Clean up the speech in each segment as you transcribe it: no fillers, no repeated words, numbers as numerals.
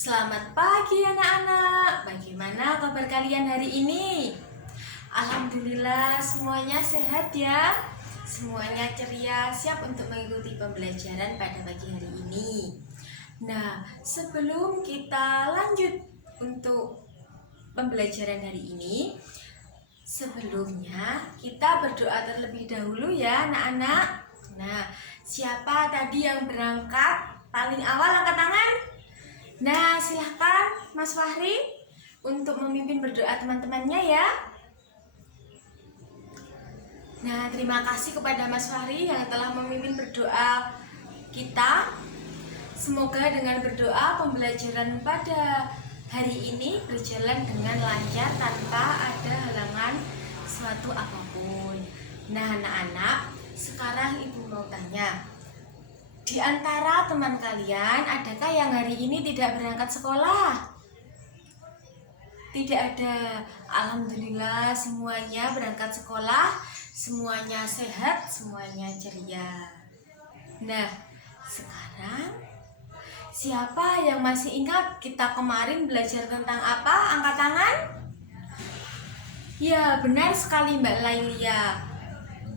Selamat pagi anak-anak. Bagaimana kabar kalian hari ini? Alhamdulillah semuanya sehat ya. Semuanya ceria, siap untuk mengikuti pembelajaran pada pagi hari ini. Nah, sebelum kita lanjut untuk pembelajaran hari ini, sebelumnya kita berdoa terlebih dahulu ya anak-anak. Nah, siapa tadi yang berangkat paling awal angkat tangan? Nah, silahkan Mas Fahri untuk memimpin berdoa teman-temannya ya. Nah, terima kasih kepada Mas Fahri yang telah memimpin berdoa kita. Semoga dengan berdoa pembelajaran pada hari ini berjalan dengan lancar tanpa ada halangan suatu apapun. Nah, anak-anak, sekarang Ibu mau tanya. Di antara teman kalian, adakah yang hari ini tidak berangkat sekolah? Tidak ada. Alhamdulillah semuanya berangkat sekolah, semuanya sehat, semuanya ceria. Nah, sekarang siapa yang masih ingat kita kemarin belajar tentang apa? Angkat tangan. Ya, benar sekali Mbak Lailia.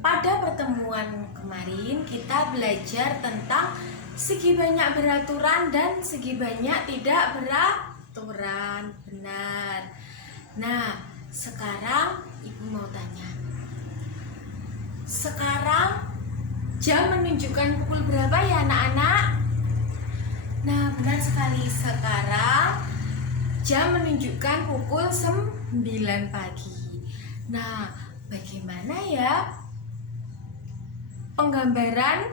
Pada pertemuan kemarin kita belajar tentang segi banyak beraturan dan segi banyak tidak beraturan. Benar. Nah, sekarang Ibu mau tanya. Sekarang jam menunjukkan pukul berapa ya anak-anak? Nah, benar sekali. Sekarang jam menunjukkan pukul 9 pagi. Nah, bagaimana ya penggambaran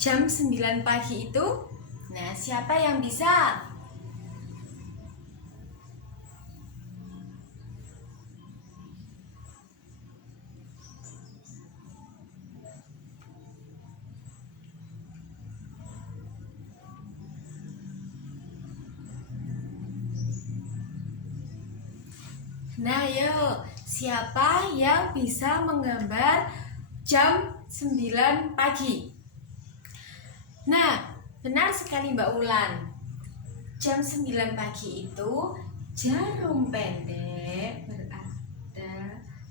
jam 9 pagi itu? Nah, siapa yang bisa? Nah, yuk, siapa yang bisa menggambar jam 9 pagi? Nah, benar sekali Mbak Ulan. Jam 9 pagi itu jarum pendek berada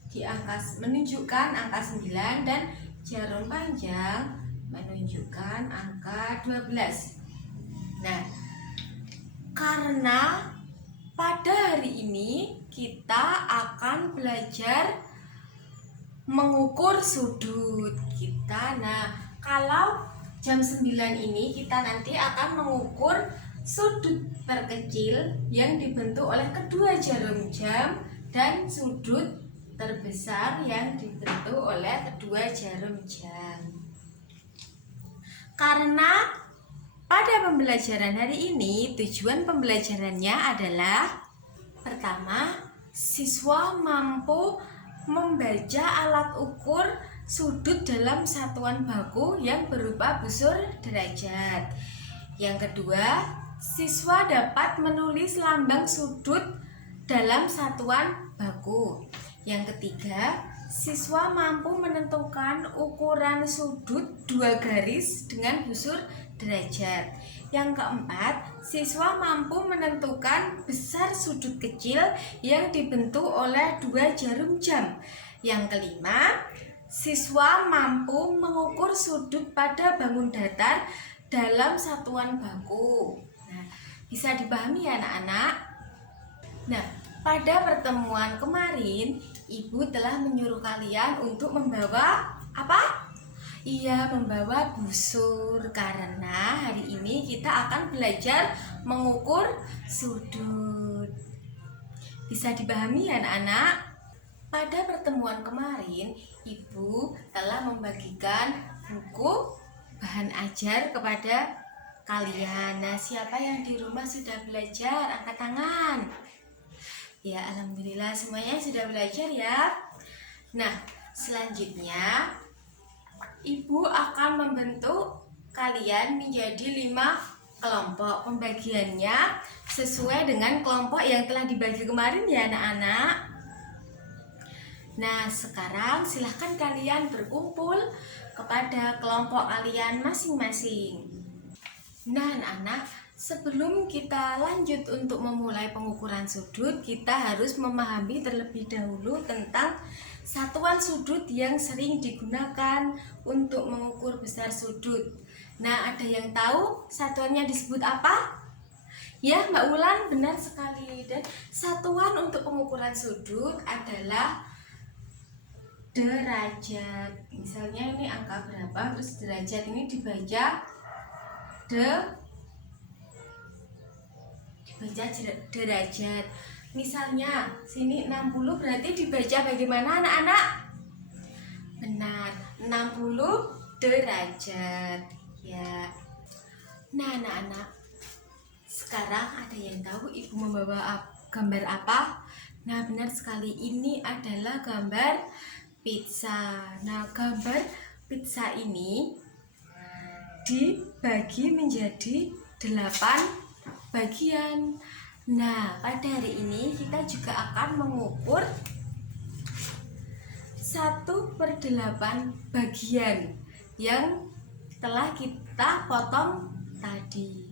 di menunjukkan angka 9 dan jarum panjang menunjukkan angka 12. Nah, karena pada hari ini kita akan belajar mengukur sudut kita. Nah, kalau jam 9 ini kita nanti akan mengukur sudut terkecil yang dibentuk oleh kedua jarum jam dan sudut terbesar yang dibentuk oleh kedua jarum jam. Karena pada pembelajaran hari ini tujuan pembelajarannya adalah pertama, siswa mampu membaca alat ukur sudut dalam satuan baku yang berupa busur derajat. Yang kedua, siswa dapat menulis lambang sudut dalam satuan baku. Yang ketiga, siswa mampu menentukan ukuran sudut dua garis dengan busur derajat. Yang keempat, siswa mampu menentukan besar sudut kecil yang dibentuk oleh dua jarum jam. Yang kelima, siswa mampu mengukur sudut pada bangun datar dalam satuan baku. Nah, bisa dipahami ya anak-anak? Nah, pada pertemuan kemarin, Ibu telah menyuruh kalian untuk membawa apa? Iya, membawa busur karena hari ini kita akan belajar mengukur sudut. Bisa dipahami ya anak-anak? Pada pertemuan kemarin, Ibu telah membagikan buku bahan ajar kepada kalian. Nah, siapa yang di rumah sudah belajar? Angkat tangan. Ya, alhamdulillah semuanya sudah belajar ya. Nah, selanjutnya Ibu akan membentuk kalian menjadi 5 kelompok. Pembagiannya sesuai dengan kelompok yang telah dibagi kemarin ya anak-anak. Nah, sekarang silahkan kalian berkumpul kepada kelompok kalian masing-masing. Nah, anak-anak, Sebelum kita lanjut untuk memulai pengukuran sudut, kita harus memahami terlebih dahulu tentang satuan sudut yang sering digunakan untuk mengukur besar sudut. Nah, ada yang tahu satuannya disebut apa? Ya, Mbak Wulan, benar sekali. Dan satuan untuk pengukuran sudut adalah derajat. Misalnya ini angka berapa, terus derajat ini dibaca derajat. Misalnya sini 60 berarti dibaca bagaimana anak-anak? Benar, 60 derajat ya. Nah anak-anak, sekarang ada yang tahu ibu membawa gambar apa? Nah benar sekali, ini adalah gambar pizza. Nah gambar pizza ini dibagi menjadi 8 bagian. Nah, pada hari ini kita juga akan mengukur 1/8 bagian yang telah kita potong tadi.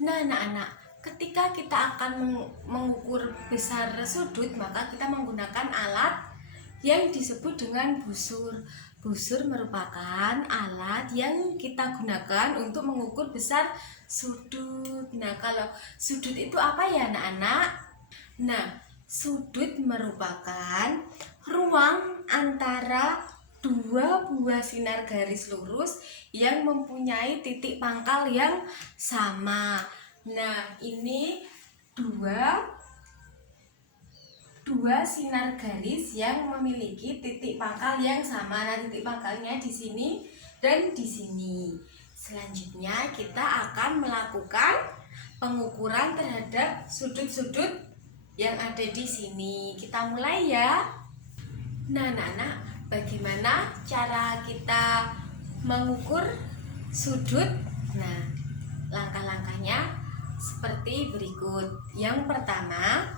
Nah, anak-anak, ketika kita akan mengukur besar sudut, maka kita menggunakan alat yang disebut dengan busur. Busur merupakan alat yang kita gunakan untuk mengukur besar sudut. Nah, kalau sudut itu apa ya anak-anak? Nah, sudut merupakan ruang antara dua buah sinar garis lurus yang mempunyai titik pangkal yang sama. Nah, ini dua sinar garis yang memiliki titik pangkal yang sama. Nah, titik pangkalnya di sini dan di sini. Selanjutnya kita akan melakukan pengukuran terhadap sudut-sudut yang ada di sini. Kita mulai ya. Nah, anak-anak, bagaimana cara kita mengukur sudut? Nah, langkah-langkahnya seperti berikut. Yang pertama,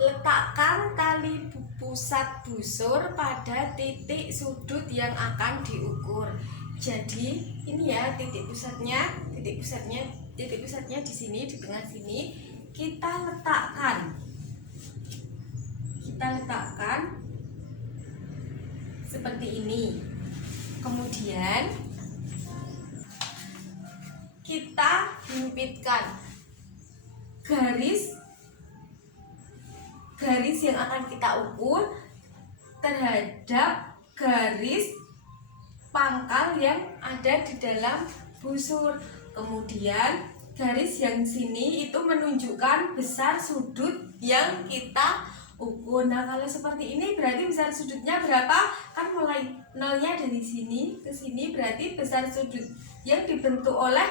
letakkan tali pusat busur pada titik sudut yang akan diukur. Jadi ini ya titik pusatnya di sini, di tengah sini. Kita letakkan seperti ini. Kemudian kita himpitkan garis yang akan kita ukur terhadap garis pangkal yang ada di dalam busur. Kemudian garis yang sini itu menunjukkan besar sudut yang kita ukur. Nah, kalau seperti ini berarti besar sudutnya berapa? Kan mulai nolnya dari sini ke sini, berarti besar sudut yang dibentuk oleh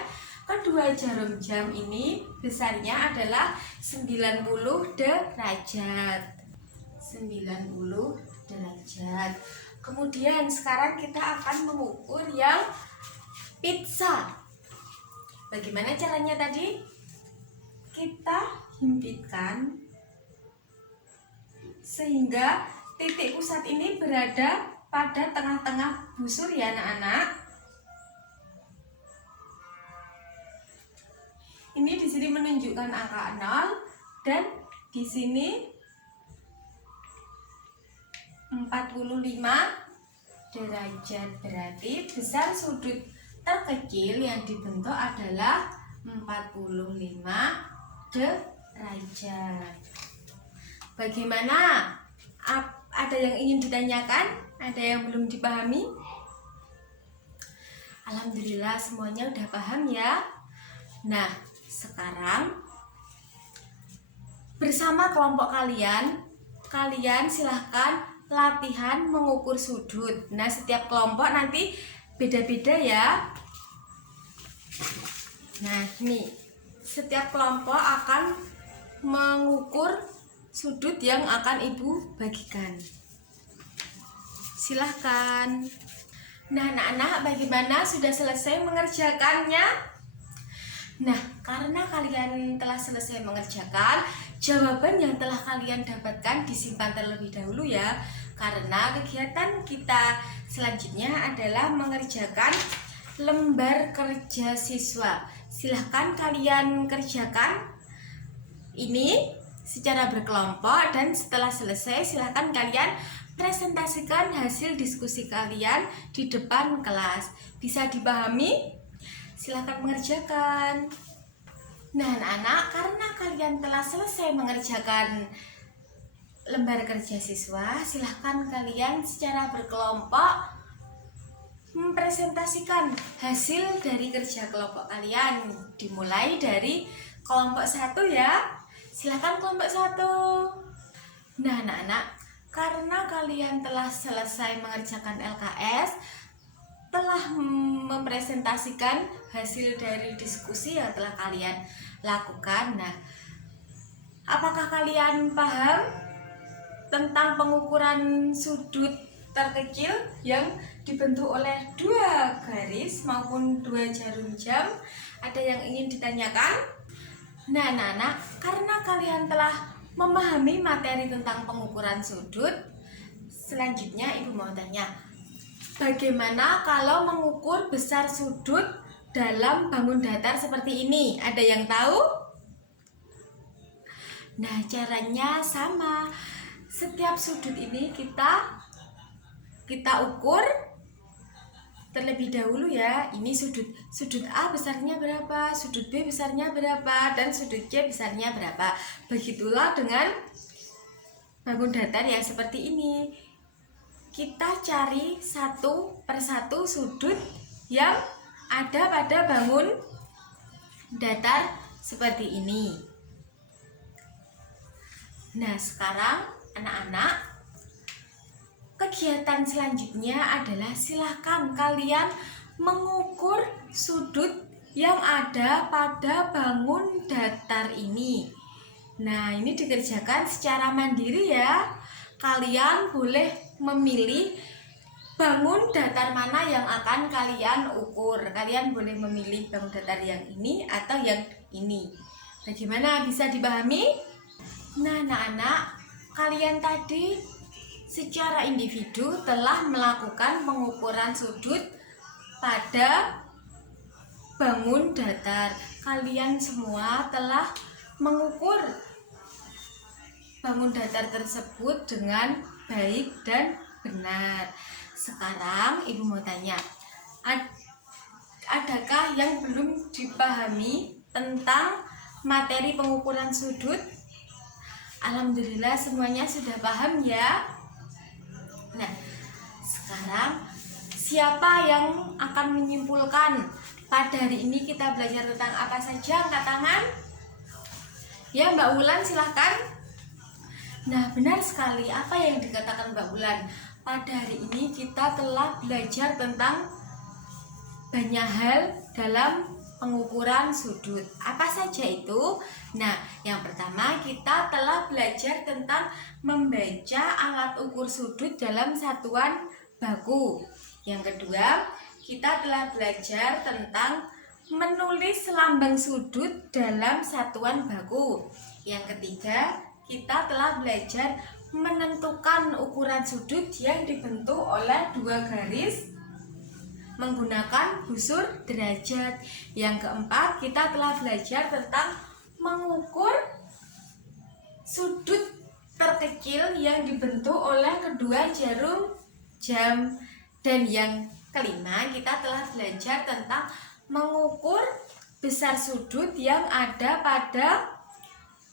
kedua jarum jam ini besarnya adalah 90 derajat. 90 derajat. Kemudian sekarang kita akan mengukur yang pizza. Bagaimana caranya tadi? Kita himpitkan sehingga titik pusat ini berada pada tengah-tengah busur ya anak-anak. Ini di sini menunjukkan angka 0 dan di sini 45 derajat. Berarti besar sudut terkecil yang dibentuk adalah 45 derajat. Bagaimana? Ada yang ingin ditanyakan? Ada yang belum dipahami? Alhamdulillah semuanya udah paham ya. Nah, sekarang bersama kelompok kalian silahkan latihan mengukur sudut. Nah, setiap kelompok nanti beda-beda ya. Nah, nih setiap kelompok akan mengukur sudut yang akan ibu bagikan. Silahkan. Nah, anak-anak, bagaimana? Sudah selesai mengerjakannya? Nah, karena kalian telah selesai mengerjakan, jawaban yang telah kalian dapatkan disimpan terlebih dahulu ya. Karena kegiatan kita selanjutnya adalah mengerjakan lembar kerja siswa. Silahkan kalian kerjakan ini secara berkelompok, dan setelah selesai silahkan kalian presentasikan hasil diskusi kalian di depan kelas. Bisa dipahami? Silahkan mengerjakan. Nah anak-anak, karena kalian telah selesai mengerjakan lembar kerja siswa, silahkan kalian secara berkelompok mempresentasikan hasil dari kerja kelompok kalian. Dimulai dari kelompok 1 ya. Silakan kelompok 1. Nah anak-anak, karena kalian telah selesai mengerjakan LKS, telah mempresentasikan hasil dari diskusi yang telah kalian lakukan. Nah, apakah kalian paham tentang pengukuran sudut terkecil yang dibentuk oleh 2 garis maupun 2 jarum jam? Ada yang ingin ditanyakan? Nah anak-anak, karena kalian telah memahami materi tentang pengukuran sudut, selanjutnya ibu mau tanya, bagaimana kalau mengukur besar sudut dalam bangun datar seperti ini? Ada yang tahu? Nah caranya sama. Setiap sudut ini kita ukur terlebih dahulu ya. Ini sudut A besarnya berapa, sudut B besarnya berapa, dan sudut C besarnya berapa. Begitulah dengan bangun datar yang seperti ini. Kita cari satu persatu sudut yang ada pada bangun datar seperti ini. Nah sekarang anak-anak, kegiatan selanjutnya adalah silahkan kalian mengukur sudut yang ada pada bangun datar ini. Nah ini dikerjakan secara mandiri ya. Kalian boleh memilih bangun datar mana yang akan kalian ukur. Kalian boleh memilih bangun datar yang ini atau yang ini. Bagaimana, bisa dipahami? Nah anak-anak, kalian tadi secara individu telah melakukan pengukuran sudut pada bangun datar. Kalian semua telah mengukur bangun datar tersebut dengan baik dan benar. Sekarang ibu mau tanya, adakah yang belum dipahami tentang materi pengukuran sudut? Alhamdulillah semuanya sudah paham ya. Nah sekarang siapa yang akan menyimpulkan pada hari ini kita belajar tentang apa saja? Angkat tangan ya. Mbak Wulan silahkan. Nah benar sekali apa yang dikatakan Mbak Wulan. Pada hari ini kita telah belajar tentang banyak hal dalam pengukuran sudut. Apa saja itu? Nah yang pertama, kita telah belajar tentang membaca alat ukur sudut dalam satuan baku. Yang kedua, kita telah belajar tentang menulis lambang sudut dalam satuan baku. Yang ketiga, kita telah belajar menentukan ukuran sudut yang dibentuk oleh 2 garis menggunakan busur derajat. Yang keempat, kita telah belajar tentang mengukur sudut terkecil yang dibentuk oleh kedua jarum jam. Dan yang kelima, kita telah belajar tentang mengukur besar sudut yang ada pada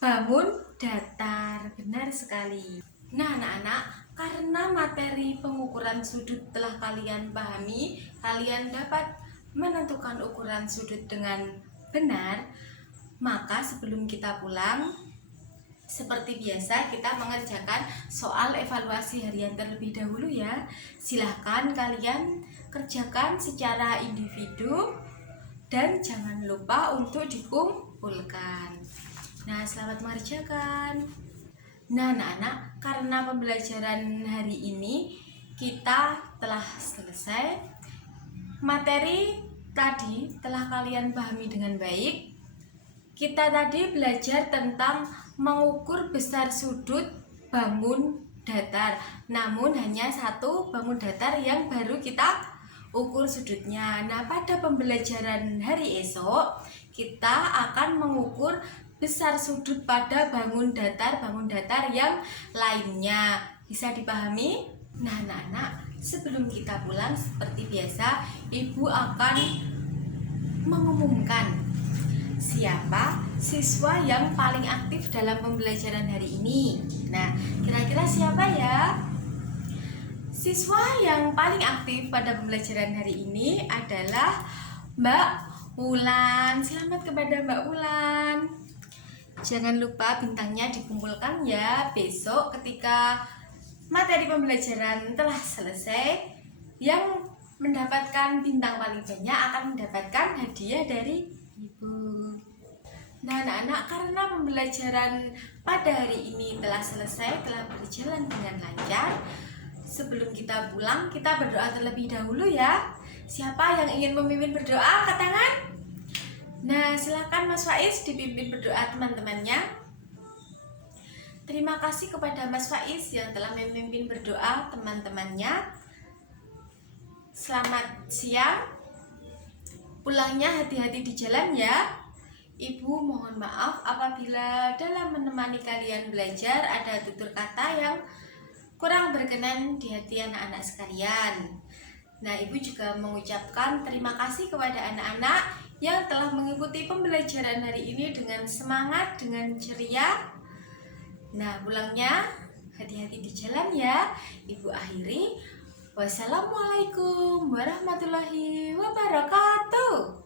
bangun datar. Benar sekali. Nah anak-anak, karena materi pengukuran sudut telah kalian pahami, kalian dapat menentukan ukuran sudut dengan benar. Maka sebelum kita pulang, seperti biasa kita mengerjakan soal evaluasi harian terlebih dahulu ya. Silahkan kalian kerjakan secara individu dan jangan lupa untuk dikumpulkan. Nah selamat mengerjakan. Nah anak-anak, karena pembelajaran hari ini kita telah selesai. Materi tadi telah kalian pahami dengan baik. Kita tadi belajar tentang mengukur besar sudut bangun datar. Namun hanya satu bangun datar yang baru kita ukur sudutnya. Nah, pada pembelajaran hari esok kita akan mengukur besar sudut pada bangun datar yang lainnya. Bisa dipahami? Nah, anak-anak, sebelum kita pulang seperti biasa, Ibu akan mengumumkan siapa siswa yang paling aktif dalam pembelajaran hari ini. Nah, kira-kira siapa ya? Siswa yang paling aktif pada pembelajaran hari ini adalah Mbak Wulan. Selamat kepada Mbak Wulan. Jangan lupa bintangnya dikumpulkan ya. Besok ketika materi pembelajaran telah selesai, yang mendapatkan bintang paling banyak akan mendapatkan hadiah dari Ibu. Nah, anak-anak, karena pembelajaran pada hari ini telah selesai, telah berjalan dengan lancar, sebelum kita pulang, kita berdoa terlebih dahulu ya. Siapa yang ingin memimpin berdoa? Angkat tangan. Nah, silakan Mas Faiz dipimpin berdoa teman-temannya. Terima kasih kepada Mas Faiz yang telah memimpin berdoa teman-temannya. Selamat siang. Pulangnya hati-hati di jalan ya. Ibu mohon maaf apabila dalam menemani kalian belajar ada tutur kata yang kurang berkenan di hati anak-anak sekalian. Nah, Ibu juga mengucapkan terima kasih kepada anak-anak yang telah mengikuti pembelajaran hari ini dengan semangat, dengan ceria. Nah, pulangnya hati-hati di jalan ya. Ibu akhiri. Wassalamualaikum warahmatullahi wabarakatuh.